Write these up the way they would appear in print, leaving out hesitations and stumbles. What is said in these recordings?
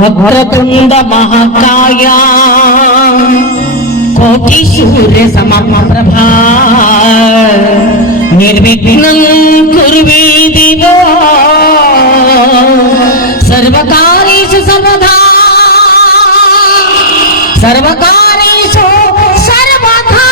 వక్రతుండ మహాకాయ కోటి సూర్య సమప్రభా నిర్విఘ్నం కుర్వే దేవో సర్వకార్యేషు సర్వదా సర్వకార్యేషు సర్వదా.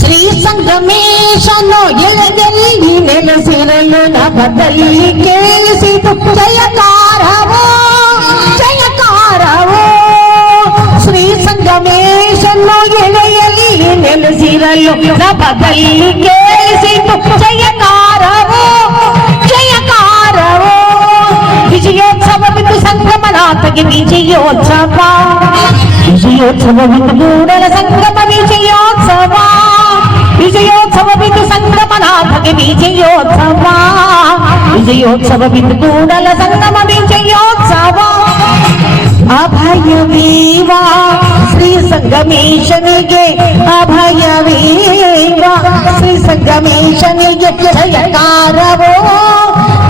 శ్రీ సంగమేశను ఎలగెల్లి నెలసిరలు నబదలి కేసి జయకారవో జయకారవో. శ్రీ సంగమేశను ఎలగెల్లి నెలసిరలు నబదలి కేసి జయకారవో జయకారవో. విజయోత్సవ విధు సంగమనాథకి విజయోత్సవ విజయోత్సవ విధు గూడల సంగమ విజయోత్సవ విజయోత్సవ విధు సంగమనాథకి విజయోత్సవ విజయోత్సవ విధు గూడల సంగమ విజయోత్సవ. ಅಭಯವೀವಾ ಶ್ರೀ ಸಂಗಮೇಶನಿಗೆ ಅಭಯವೀವಾ ಶ್ರೀ ಸಂಗಮೇಶನಿಗೆ ಜಯಕಾರವೋ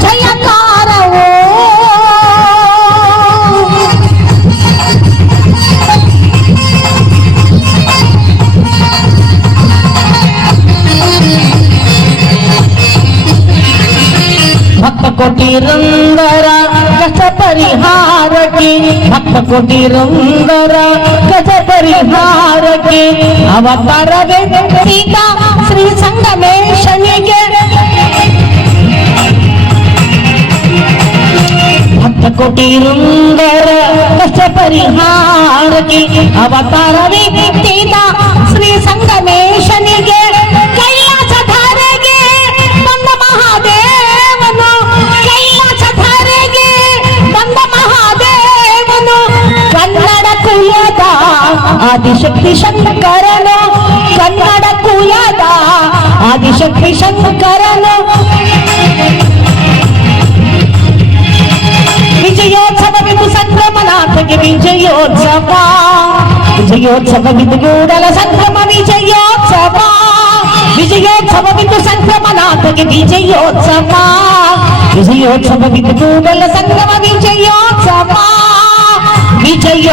ಜಯಕಾರವೋ. ಭಕ್ತ ಕೋಟಿರಂದರ ಕಷ್ಟ ಪರಿಹಾರಕ್ಕೆ ಭಕ್ತ ಕೋಟಿರಂದರ ಕಷ್ಟ ಪರಿಹಾರಕ್ಕೆ ಅವತಾರವೆತ್ತಿದ ಶ್ರೀ ಸಂಗಮೇಶನಿಗೆ ಭಕ್ತ ಕೋಟಿರಂದರ ಕಷ್ಟ ಪರಿಹಾರಕ್ಕೆ ಅವತಾರವೆತ್ತಿದ ಶ್ರೀ ಸಂಗಮೇಶನಿಗೆ ಆದಿಶಕ್ತಿ ಶಂಕರನು ಕನ್ನಡ ಕುಲದ ಆದಿಶಕ್ತಿ ಶಂಕರನು ವಿಜಯೋತ್ಸವ ವಿಧು ಸಂಕ್ರಮನಾಥಗೆ ವಿಜಯೋತ್ಸವ ವಿಜಯೋತ್ಸವ ವಿಧು ಗೂಡಲ ಸಂಕ್ರಮ ವಿಜಯೋತ್ಸವ ವಿಜಯೋತ್ಸವ ವಿಧು ಸಂಕ್ರಮನಾಥಗೆ ವಿಜಯೋತ್ಸವ ವಿಜಯೋತ್ಸವ ವಿಧು ಗೂಡಲ ಸಂಕ್ರಮ ವಿಜಯೋತ್ಸವ ವಿಜಯ